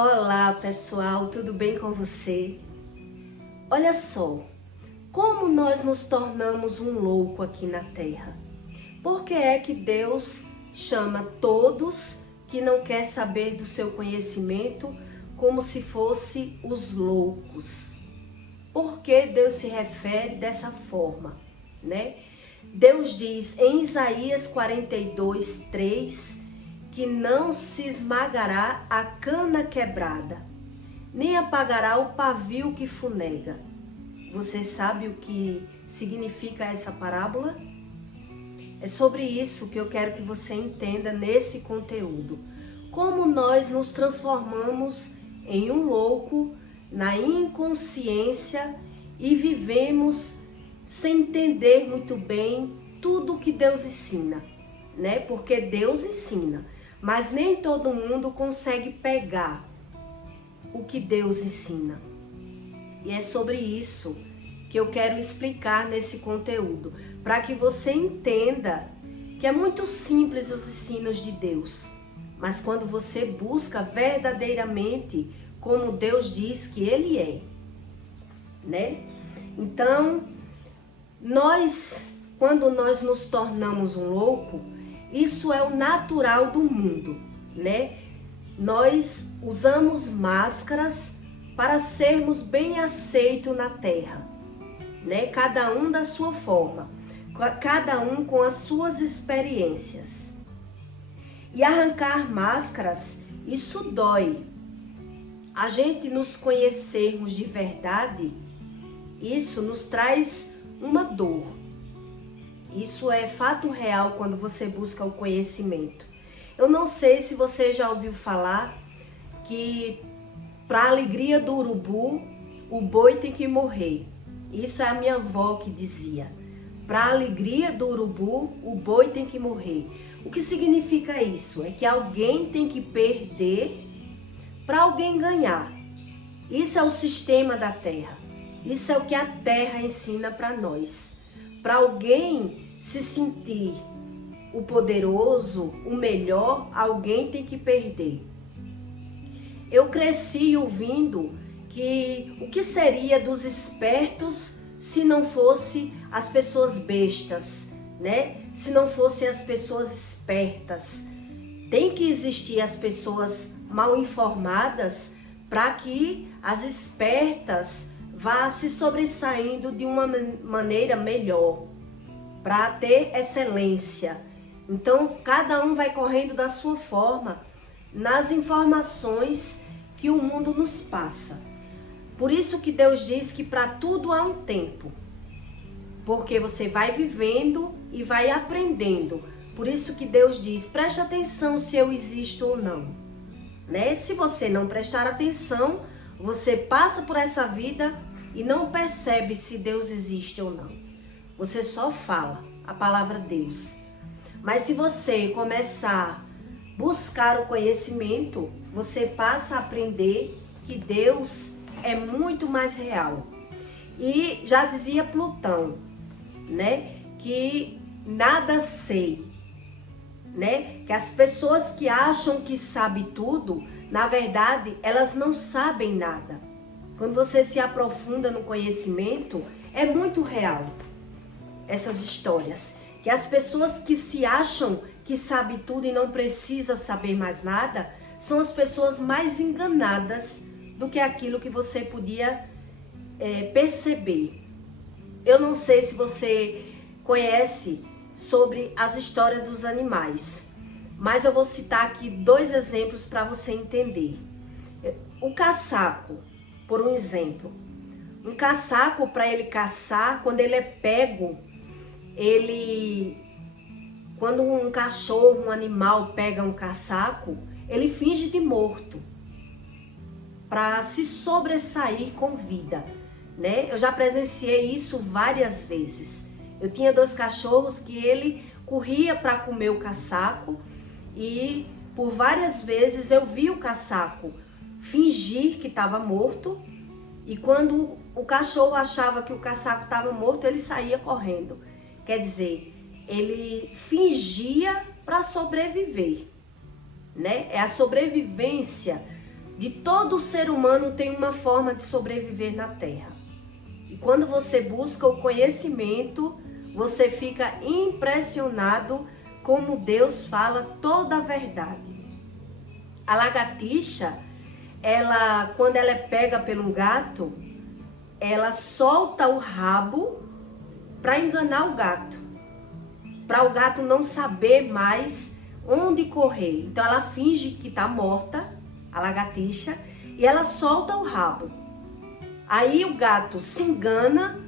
Olá pessoal, tudo bem com você? Olha só, como nós nos tornamos um louco aqui na Terra? Por que é que Deus chama todos que não quer saber do seu conhecimento como se fosse os loucos? Por que Deus se refere dessa forma, né? Deus diz em Isaías 42, 3, que não se esmagará a cana quebrada, nem apagará o pavio que funega. Você sabe o que significa essa parábola? É sobre isso que eu quero que você entenda nesse conteúdo. Como nós nos transformamos em um louco na inconsciência e vivemos sem entender muito bem tudo o que Deus ensina, né? Porque Deus ensina, mas nem todo mundo consegue pegar o que Deus ensina. E é sobre isso que eu quero explicar nesse conteúdo, para que você entenda que é muito simples os ensinos de Deus, mas quando você busca verdadeiramente como Deus diz que Ele é, né? Então, quando nós nos tornamos um louco, isso é o natural do mundo, né? Nós usamos máscaras para sermos bem aceitos na Terra, né? Cada um da sua forma, cada um com as suas experiências. E arrancar máscaras, isso dói. A gente nos conhecermos de verdade, isso nos traz uma dor. Isso é fato real quando você busca o conhecimento. Eu não sei se você já ouviu falar que para a alegria do urubu, o boi tem que morrer. Isso é a minha avó que dizia. Para a alegria do urubu, o boi tem que morrer. O que significa isso? É que alguém tem que perder para alguém ganhar. Isso é o sistema da Terra. Isso é o que a Terra ensina para nós. Para alguém se sentir o poderoso, o melhor, alguém tem que perder. Eu cresci ouvindo que o que seria dos espertos se não fosse as pessoas bestas, né? Se não fossem as pessoas espertas. Tem que existir as pessoas mal informadas para que as espertas vá se sobressaindo de uma maneira melhor, para ter excelência. Então, cada um vai correndo da sua forma nas informações que o mundo nos passa. Por isso que Deus diz que para tudo há um tempo, porque você vai vivendo e vai aprendendo. Por isso que Deus diz, preste atenção se eu existo ou não, né? Se você não prestar atenção, você passa por essa vida e não percebe se Deus existe ou não. Você só fala a palavra Deus. Mas se você começar a buscar o conhecimento, você passa a aprender que Deus é muito mais real. E já dizia Plutão, né, que nada sei, né? Que as pessoas que acham que sabem tudo, na verdade, elas não sabem nada. Quando você se aprofunda no conhecimento, é muito real essas histórias. Que as pessoas que se acham que sabem tudo e não precisa saber mais nada, são as pessoas mais enganadas do que aquilo que você podia perceber. Eu não sei se você conhece sobre as histórias dos animais, mas eu vou citar aqui 2 exemplos para você entender. O caçaco, por um exemplo. Um caçaco, para ele caçar, quando ele é pego, quando um cachorro, um animal pega um caçaco, ele finge de morto para se sobressair com vida, né? Eu já presenciei isso várias vezes. Eu tinha 2 cachorros que ele corria para comer o caçaco e por várias vezes eu vi o caçaco fingir que estava morto e quando o cachorro achava que o caçaco estava morto, ele saía correndo. Quer dizer, ele fingia para sobreviver, né? É a sobrevivência de todo ser humano tem uma forma de sobreviver na Terra. E quando você busca o conhecimento, você fica impressionado como Deus fala toda a verdade. A lagartixa, quando ela é pega pelo gato, ela solta o rabo para enganar o gato, para o gato não saber mais onde correr. Então ela finge que está morta, a lagartixa, e ela solta o rabo. Aí o gato se engana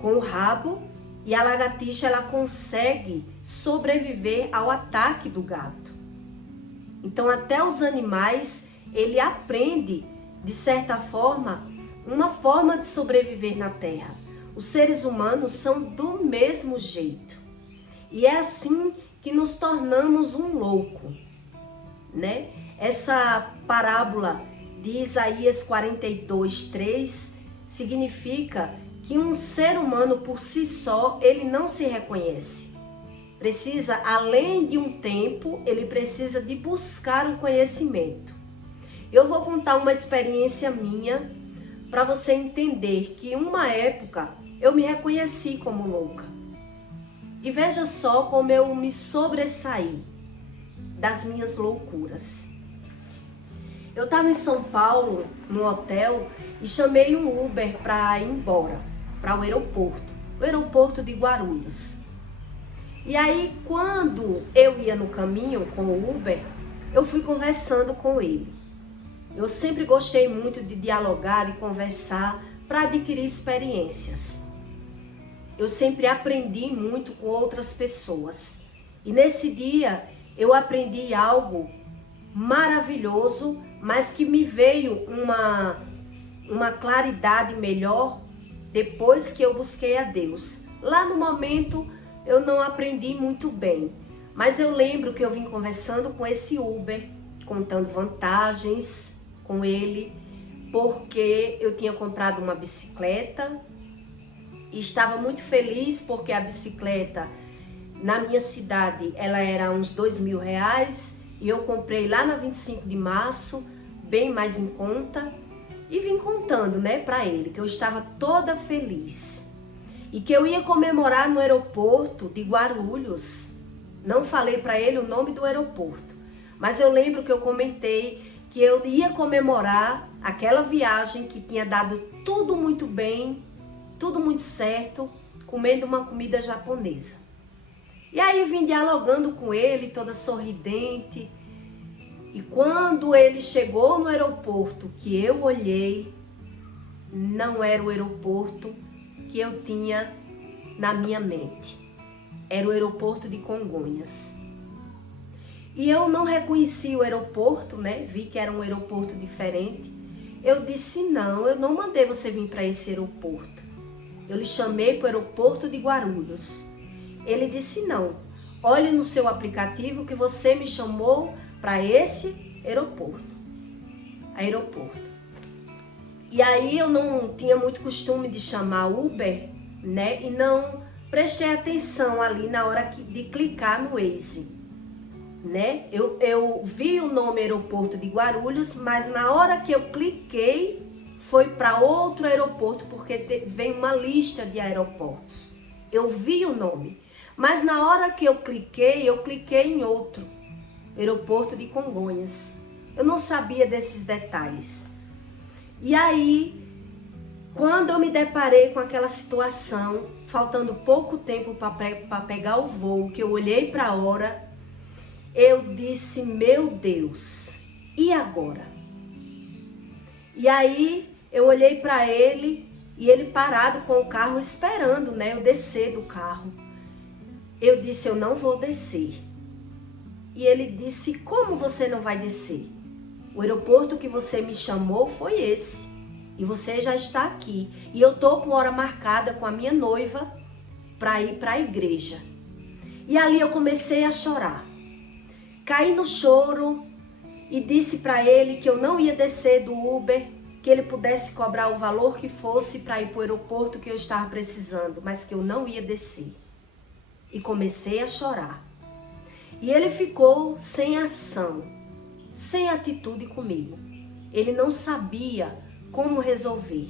com o rabo e a lagartixa ela consegue sobreviver ao ataque do gato. Então até os animais, ele aprende, de certa forma, uma forma de sobreviver na Terra. Os seres humanos são do mesmo jeito. E é assim que nos tornamos um louco, né? Essa parábola de Isaías 42:3 significa que um ser humano por si só, ele não se reconhece. Precisa, além de um tempo, ele precisa de buscar o conhecimento. Eu vou contar uma experiência minha para você entender que em uma época eu me reconheci como louca. E veja só como eu me sobressaí das minhas loucuras. Eu estava em São Paulo, no hotel, e chamei um Uber para ir embora, para o aeroporto de Guarulhos. E aí, quando eu ia no caminho com o Uber, eu fui conversando com ele. Eu sempre gostei muito de dialogar e conversar para adquirir experiências. Eu sempre aprendi muito com outras pessoas. E nesse dia, eu aprendi algo maravilhoso, mas que me veio uma claridade melhor depois que eu busquei a Deus. Lá no momento eu não aprendi muito bem, mas eu lembro que eu vim conversando com esse Uber, contando vantagens com ele, porque eu tinha comprado uma bicicleta e estava muito feliz porque a bicicleta na minha cidade ela era uns R$2.000 e eu comprei lá na 25 de março, bem mais em conta, e vim contando, né, para ele que eu estava toda feliz e que eu ia comemorar no aeroporto de Guarulhos. Não falei para ele o nome do aeroporto, mas eu lembro que eu comentei que eu ia comemorar aquela viagem que tinha dado tudo muito bem, tudo muito certo, comendo uma comida japonesa. E aí vim dialogando com ele, toda sorridente. E quando ele chegou no aeroporto, que eu olhei, não era o aeroporto que eu tinha na minha mente. Era o aeroporto de Congonhas. E eu não reconheci o aeroporto, né? Vi que era um aeroporto diferente. Eu disse, não, eu não mandei você vir para esse aeroporto. Eu lhe chamei para o aeroporto de Guarulhos. Ele disse, não, olhe no seu aplicativo que você me chamou para esse aeroporto. E aí eu não tinha muito costume de chamar Uber, né? E não prestei atenção ali na hora de clicar no Waze, né? Eu vi o nome aeroporto de Guarulhos, mas na hora que eu cliquei, foi para outro aeroporto, porque vem uma lista de aeroportos. Eu vi o nome, mas na hora que eu cliquei em outro, aeroporto de Congonhas. Eu não sabia desses detalhes. E aí, quando eu me deparei com aquela situação, faltando pouco tempo para pegar o voo, que eu olhei para a hora, eu disse, meu Deus, e agora? E aí, eu olhei para ele e ele parado com o carro esperando, né, eu descer do carro. Eu disse, eu não vou descer. E ele disse, como você não vai descer? O aeroporto que você me chamou foi esse. E você já está aqui. E eu tô com hora marcada com a minha noiva para ir para a igreja. E ali eu comecei a chorar. Caí no choro e disse para ele que eu não ia descer do Uber, que ele pudesse cobrar o valor que fosse para ir para o aeroporto que eu estava precisando, mas que eu não ia descer. E comecei a chorar. E ele ficou sem ação, sem atitude comigo. ele não sabia como resolver,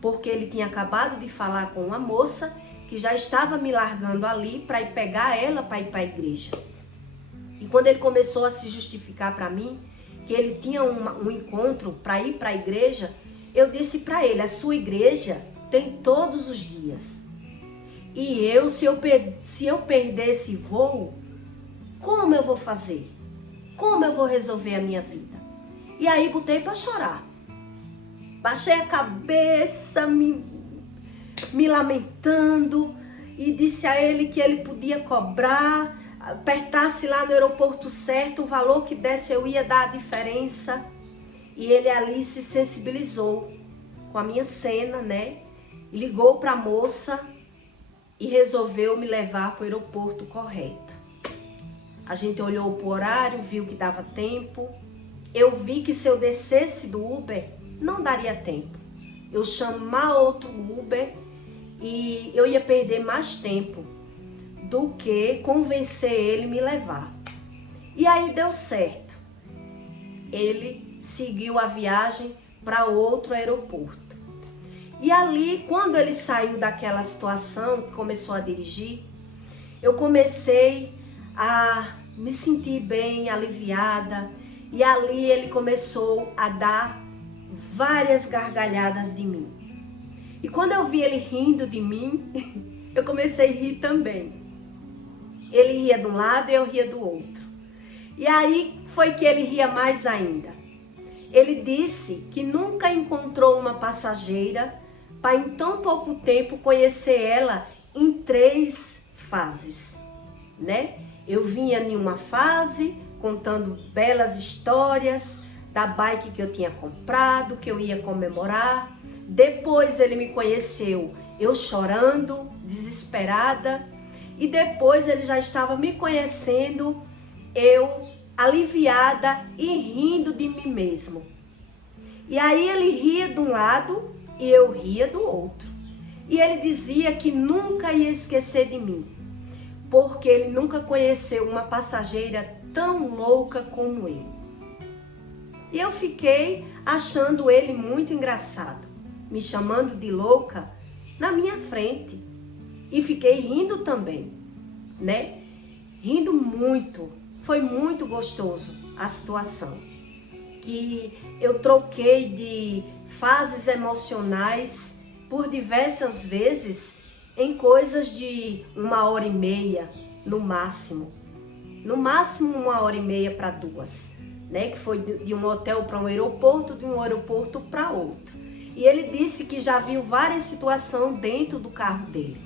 porque ele tinha acabado de falar com uma moça que já estava me largando ali para ir pegar ela para ir para a igreja. E quando ele começou a se justificar para mim, que ele tinha um encontro para ir para a igreja, eu disse para ele, a sua igreja tem todos os dias. E se eu perder esse voo, como eu vou fazer? Como eu vou resolver a minha vida? E aí botei para chorar. Baixei a cabeça, me lamentando, e disse a ele que ele podia cobrar, apertasse lá no aeroporto certo, o valor que desse eu ia dar a diferença. E ele ali se sensibilizou com a minha cena, né? Ligou para a moça e resolveu me levar para o aeroporto correto. A gente olhou para o horário, viu que dava tempo. Eu vi que se eu descesse do Uber, não daria tempo. Eu chamar outro Uber e eu ia perder mais tempo do que convencer ele a me levar. E aí deu certo. Ele seguiu a viagem para outro aeroporto. E ali, quando ele saiu daquela situação, começou a dirigir, eu comecei a me sentir bem, aliviada. E ali ele começou a dar várias gargalhadas de mim. E quando eu vi ele rindo de mim, eu comecei a rir também. Ele ria de um lado e eu ria do outro. E aí foi que ele ria mais ainda. Ele disse que nunca encontrou uma passageira para em tão pouco tempo conhecer ela em 3 fases, né? Eu vinha em uma fase contando belas histórias da bike que eu tinha comprado, que eu ia comemorar. Depois ele me conheceu, eu chorando, desesperada. E depois ele já estava me conhecendo, eu aliviada e rindo de mim mesmo. E aí ele ria de um lado e eu ria do outro. E ele dizia que nunca ia esquecer de mim, porque ele nunca conheceu uma passageira tão louca como eu. E eu fiquei achando ele muito engraçado, me chamando de louca na minha frente. E fiquei rindo também, né? Rindo muito. Foi muito gostoso a situação. Que eu troquei de fases emocionais por diversas vezes em coisas de 1h30 no máximo. No máximo 1h30 para 2, né? Que foi de um hotel para um aeroporto, de um aeroporto para outro. E ele disse que já viu várias situações dentro do carro dele,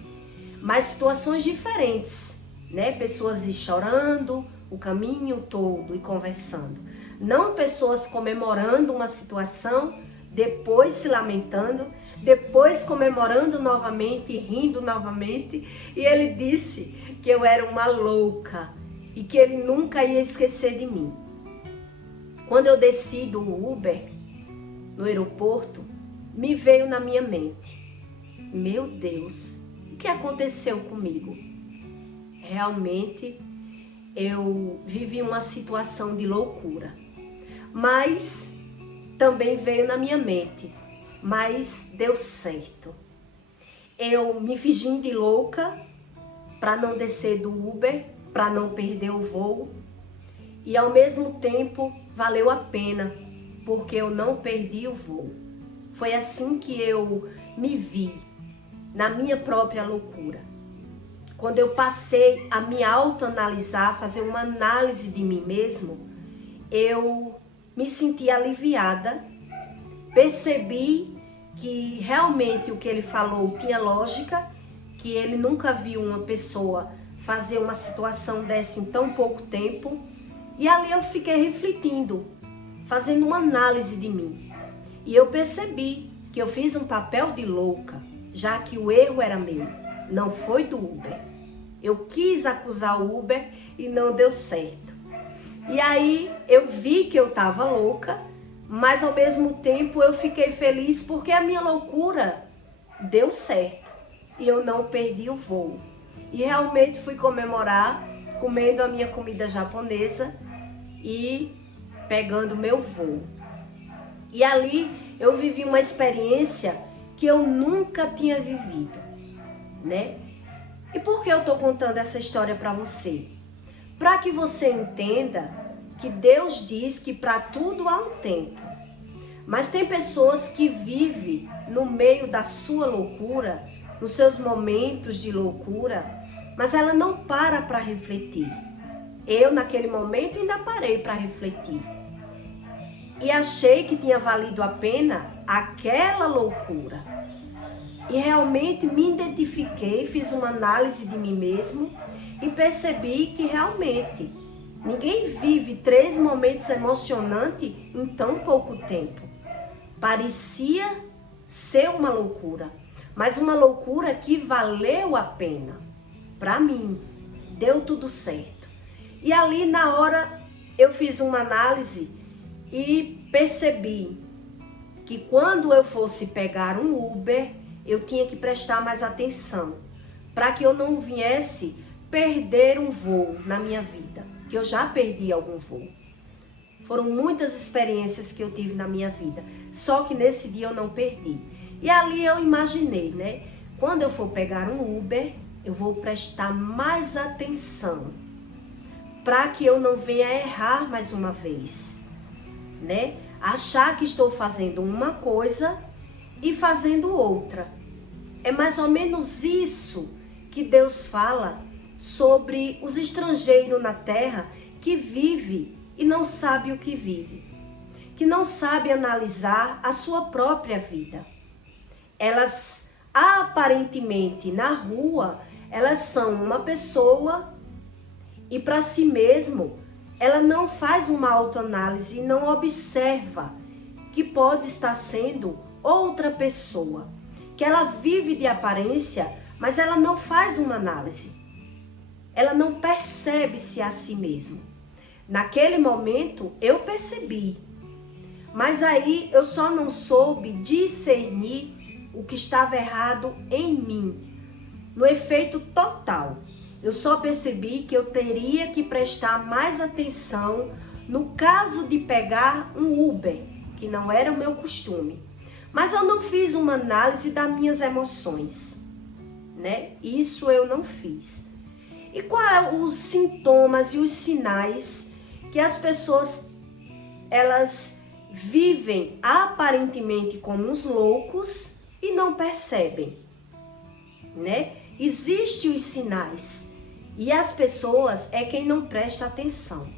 mas situações diferentes, né? Pessoas chorando o caminho todo e conversando. Não pessoas comemorando uma situação, depois se lamentando, depois comemorando novamente e rindo novamente. E ele disse que eu era uma louca e que ele nunca ia esquecer de mim. Quando eu desci do Uber no aeroporto, me veio na minha mente: meu Deus, o que aconteceu comigo? Realmente eu vivi uma situação de loucura. Mas também veio na minha mente: mas deu certo. Eu me fingi de louca para não descer do Uber, para não perder o voo. E ao mesmo tempo valeu a pena, porque eu não perdi o voo. Foi assim que eu me vi, na minha própria loucura. Quando eu passei a me autoanalisar, fazer uma análise de mim mesmo, eu me senti aliviada, percebi que realmente o que ele falou tinha lógica, que ele nunca viu uma pessoa fazer uma situação dessa em tão pouco tempo. E ali eu fiquei refletindo, fazendo uma análise de mim. E eu percebi que eu fiz um papel de louca, já que o erro era meu, não foi do Uber. Eu quis acusar o Uber e não deu certo. E aí eu vi que eu estava louca, mas ao mesmo tempo eu fiquei feliz porque a minha loucura deu certo e eu não perdi o voo. E realmente fui comemorar comendo a minha comida japonesa e pegando meu voo. E ali eu vivi uma experiência que eu nunca tinha vivido, né? E por que eu tô contando essa história para você? Para que você entenda que Deus diz que para tudo há um tempo. Mas tem pessoas que vivem no meio da sua loucura, nos seus momentos de loucura, mas ela não para refletir. Eu, naquele momento, ainda parei para refletir. E achei que tinha valido a pena aquela loucura. E realmente me identifiquei, fiz uma análise de mim mesmo e percebi que realmente ninguém vive 3 momentos emocionantes em tão pouco tempo. Parecia ser uma loucura, mas uma loucura que valeu a pena. Para mim, deu tudo certo. E ali na hora eu fiz uma análise e percebi que quando eu fosse pegar um Uber, eu tinha que prestar mais atenção, para que eu não viesse perder um voo na minha vida, que eu já perdi algum voo. Foram muitas experiências que eu tive na minha vida, só que nesse dia eu não perdi. E ali eu imaginei, né? Quando eu for pegar um Uber, eu vou prestar mais atenção, para que eu não venha errar mais uma vez, né? Achar que estou fazendo uma coisa e fazendo outra. É mais ou menos isso que Deus fala sobre os estrangeiros na terra que vive e não sabe o que vive, que não sabe analisar a sua própria vida. Elas aparentemente na rua, elas são uma pessoa e para si mesmo ela não faz uma autoanálise e não observa que pode estar sendo outra pessoa, que ela vive de aparência, mas ela não faz uma análise. Ela não percebe-se a si mesma. Naquele momento eu percebi, mas aí eu só não soube discernir o que estava errado em mim. No efeito total, eu só percebi que eu teria que prestar mais atenção no caso de pegar um Uber, que não era o meu costume. Mas eu não fiz uma análise das minhas emoções, né? Isso eu não fiz. E quais os sintomas e os sinais que as pessoas, elas vivem aparentemente como uns loucos e não percebem, né? Existem os sinais e as pessoas é quem não presta atenção.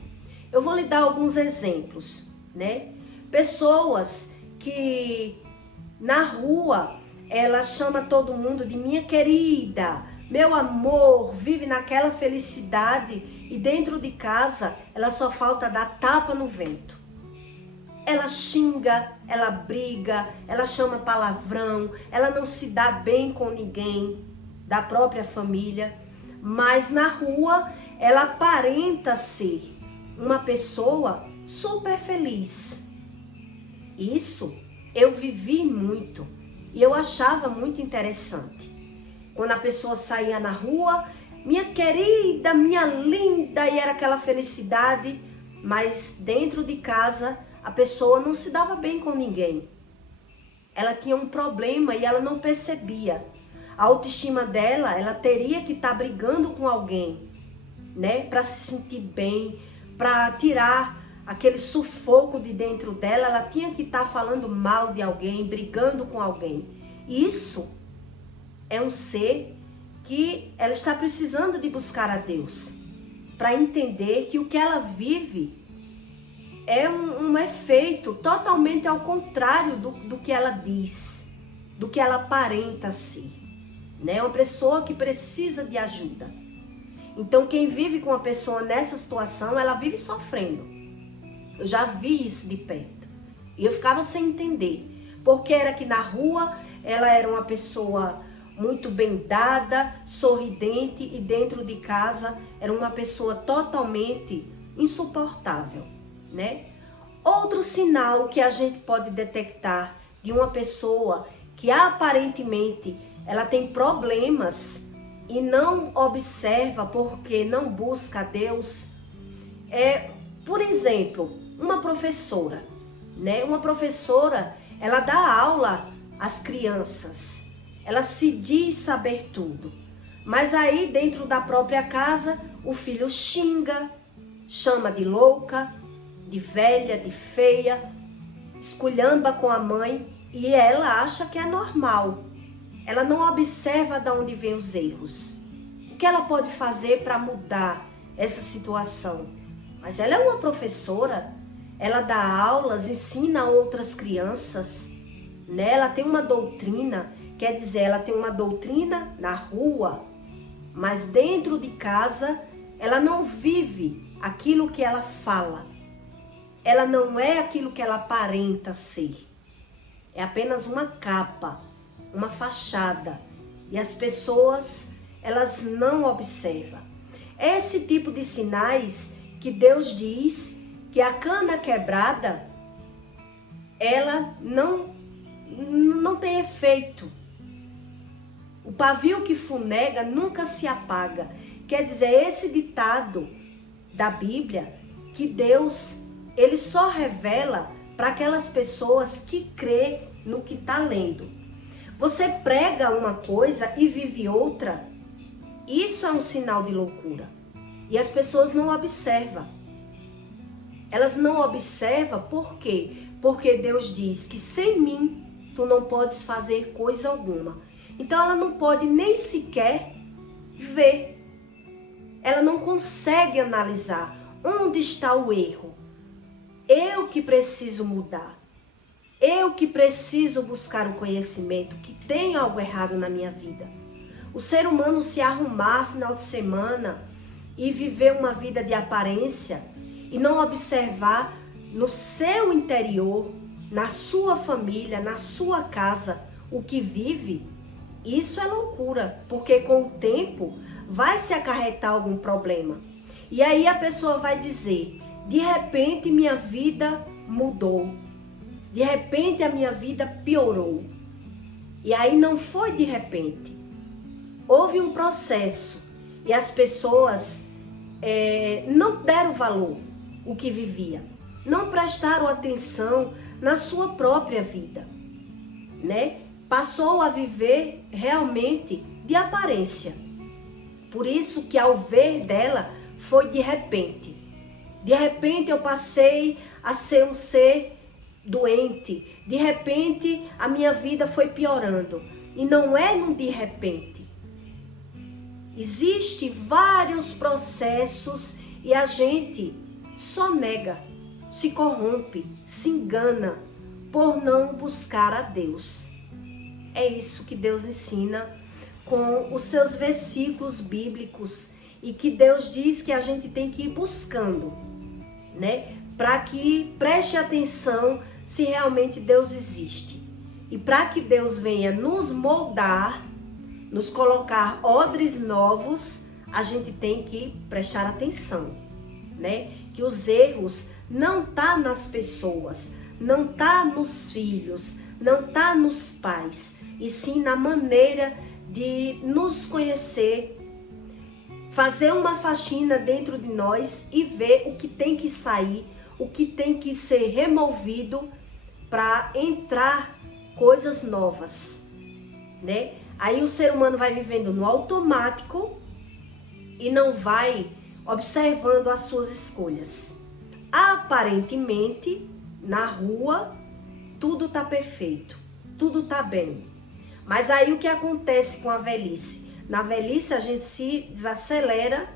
Eu vou lhe dar alguns exemplos, né? Pessoas que na rua ela chama todo mundo de minha querida, meu amor, vive naquela felicidade e dentro de casa ela só falta dar tapa no vento. Ela xinga, ela briga, ela chama palavrão, ela não se dá bem com ninguém da própria família, mas na rua ela aparenta ser uma pessoa super feliz. Isso eu vivi muito e eu achava muito interessante. Quando a pessoa saía na rua, minha querida, minha linda, e era aquela felicidade, mas dentro de casa a pessoa não se dava bem com ninguém. Ela tinha um problema e ela não percebia. A autoestima dela, ela teria que estar brigando com alguém, né? Para se sentir bem, para tirar aquele sufoco de dentro dela, ela tinha que estar falando mal de alguém, brigando com alguém. Isso é um ser que ela está precisando de buscar a Deus, para entender que o que ela vive é um efeito totalmente ao contrário do que ela diz, do que ela aparenta ser, né? É uma pessoa que precisa de ajuda. Então quem vive com uma pessoa nessa situação, ela vive sofrendo. Eu já vi isso de perto. E eu ficava sem entender. Porque era que na rua ela era uma pessoa muito bem dada, sorridente, e dentro de casa era uma pessoa totalmente insuportável, né? Outro sinal que a gente pode detectar de uma pessoa que aparentemente ela tem problemas e não observa porque não busca a Deus é, por exemplo, uma professora. né? Uma professora, ela dá aula às crianças, ela se diz saber tudo, mas aí dentro da própria casa o filho xinga, chama de louca, de velha, de feia, esculhamba com a mãe e ela acha que é normal. Ela não observa de onde vêm os erros. O que ela pode fazer para mudar essa situação? Mas ela é uma professora, ela dá aulas, ensina outras crianças, né? Ela tem uma doutrina, quer dizer, ela tem uma doutrina na rua, mas dentro de casa ela não vive aquilo que ela fala. Ela não é aquilo que ela aparenta ser. É apenas uma capa, uma fachada. E as pessoas, elas não observam. É esse tipo de sinais que Deus diz que a cana quebrada, ela não tem efeito. O pavio que funega nunca se apaga. Quer dizer, esse ditado da Bíblia, que Deus, ele só revela para aquelas pessoas que crê no que está lendo. Você prega uma coisa e vive outra, isso é um sinal de loucura. E as pessoas não observam. Elas não observam por quê? Porque Deus diz que sem mim tu não podes fazer coisa alguma. Então ela não pode nem sequer ver. Ela não consegue analisar onde está o erro. Eu que preciso mudar. Eu que preciso buscar o conhecimento, que tem algo errado na minha vida. O ser humano se arrumar final de semana e viver uma vida de aparência e não observar no seu interior, na sua família, na sua casa, o que vive, isso é loucura, porque com o tempo vai se acarretar algum problema. E aí a pessoa vai dizer, de repente minha vida mudou, de repente a minha vida piorou. E aí não foi de repente, houve um processo e as pessoas não deram valor ao que vivia, não prestaram atenção na sua própria vida, né? Passou a viver realmente de aparência. Por isso que ao ver dela foi de repente. De repente eu passei a ser um ser doente. De repente a minha vida foi piorando. E não é no de repente. Existem vários processos e a gente só nega, se corrompe, se engana por não buscar a Deus. É isso que Deus ensina com os seus versículos bíblicos e que Deus diz que a gente tem que ir buscando, né? Para que preste atenção se realmente Deus existe. E para que Deus venha nos moldar, nos colocar odres novos, a gente tem que prestar atenção, né? Que os erros não tá nas pessoas, não tá nos filhos, não tá nos pais, e sim na maneira de nos conhecer, fazer uma faxina dentro de nós e ver o que tem que sair, o que tem que ser removido para entrar coisas novas, né? Aí o ser humano vai vivendo no automático e não vai observando as suas escolhas. Aparentemente, na rua, tudo tá perfeito, tudo tá bem. Mas aí o que acontece com a velhice? Na velhice a gente se desacelera,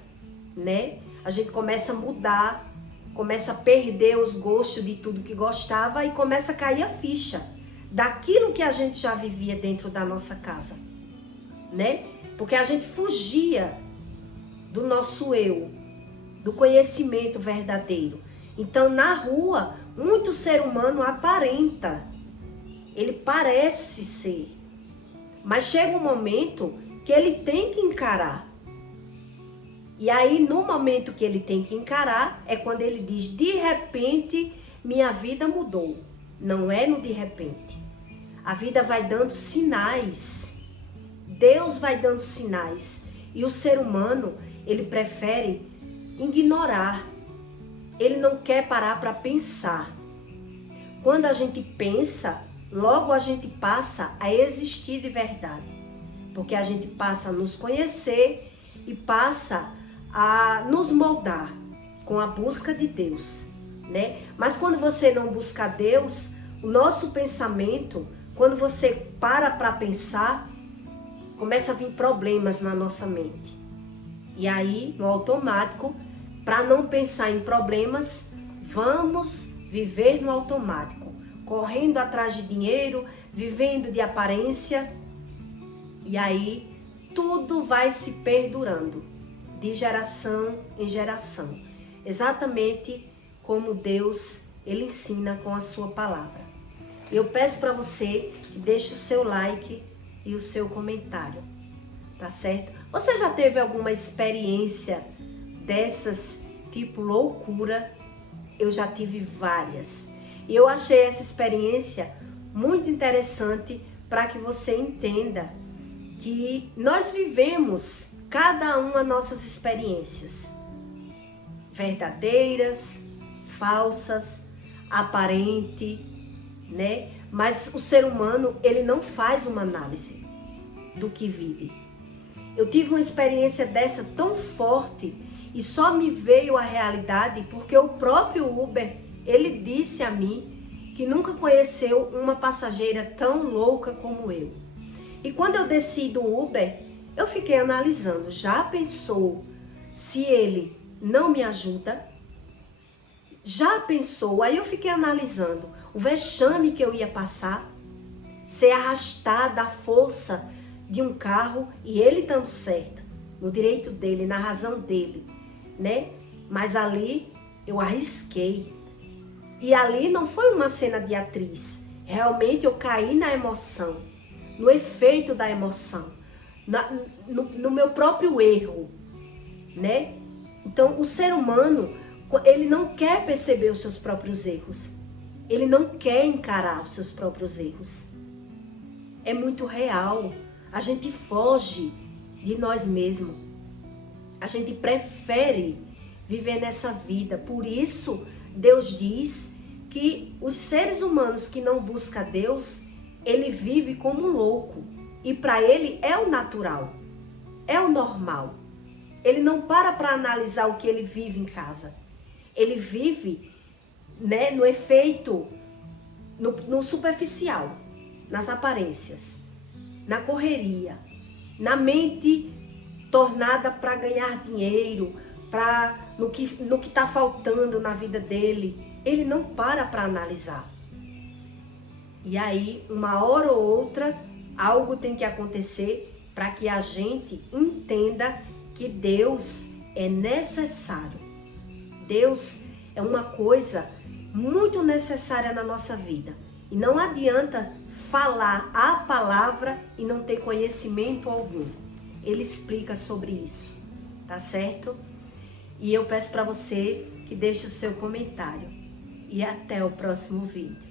né? A gente começa a mudar, começa a perder os gostos de tudo que gostava e começa a cair a ficha daquilo que a gente já vivia dentro da nossa casa, né? Porque a gente fugia do nosso eu, do conhecimento verdadeiro. Então na rua, muito ser humano aparenta, ele parece ser, mas chega um momento que ele tem que encarar. E aí, no momento que ele tem que encarar, é quando ele diz, de repente, minha vida mudou. Não é no de repente. A vida vai dando sinais. Deus vai dando sinais. E o ser humano, ele prefere ignorar. Ele não quer parar para pensar. Quando a gente pensa, logo a gente passa a existir de verdade. Porque a gente passa a nos conhecer e passa a nos moldar com a busca de Deus, né? Mas quando você não busca Deus, o nosso pensamento, quando você para pensar, começa a vir problemas na nossa mente. E aí, no automático, para não pensar em problemas, vamos viver no automático, correndo atrás de dinheiro, vivendo de aparência. E aí, tudo vai se perdurando, de geração em geração. Exatamente como Deus, Ele ensina com a sua palavra. Eu peço para você que deixe o seu like e o seu comentário, tá certo? Você já teve alguma experiência dessas, tipo loucura? Eu já tive várias. E eu achei essa experiência muito interessante para que você entenda que nós vivemos cada uma nossas experiências. Verdadeiras, falsas, aparente, né? Mas o ser humano, ele não faz uma análise do que vive. Eu tive uma experiência dessa tão forte e só me veio a realidade porque o próprio Uber, ele disse a mim que nunca conheceu uma passageira tão louca como eu. E quando eu desci do Uber, eu fiquei analisando. Já pensou se ele não me ajuda? Já pensou? Aí eu fiquei analisando o vexame que eu ia passar, ser arrastada à força de um carro e ele estando certo, no direito dele, na razão dele, né? Mas ali eu arrisquei. E ali não foi uma cena de atriz. Realmente eu caí na emoção, no efeito da emoção, no meu próprio erro, né? Então o ser humano, ele não quer perceber os seus próprios erros. Ele não quer encarar os seus próprios erros. É muito real. A gente foge de nós mesmos. A gente prefere viver nessa vida. Por isso, Deus diz que os seres humanos que não buscam Deus, ele vive como um louco. E para ele é o natural, é o normal. Ele não para analisar o que ele vive em casa. Ele vive, né, no efeito, no superficial, nas aparências, na correria, na mente tornada para ganhar dinheiro, no que está faltando na vida dele. Ele não para analisar. E aí, uma hora ou outra, algo tem que acontecer para que a gente entenda que Deus é necessário. Deus é uma coisa muito necessária na nossa vida. E não adianta falar a palavra e não ter conhecimento algum. Ele explica sobre isso, tá certo? E eu peço para você que deixe o seu comentário. E até o próximo vídeo.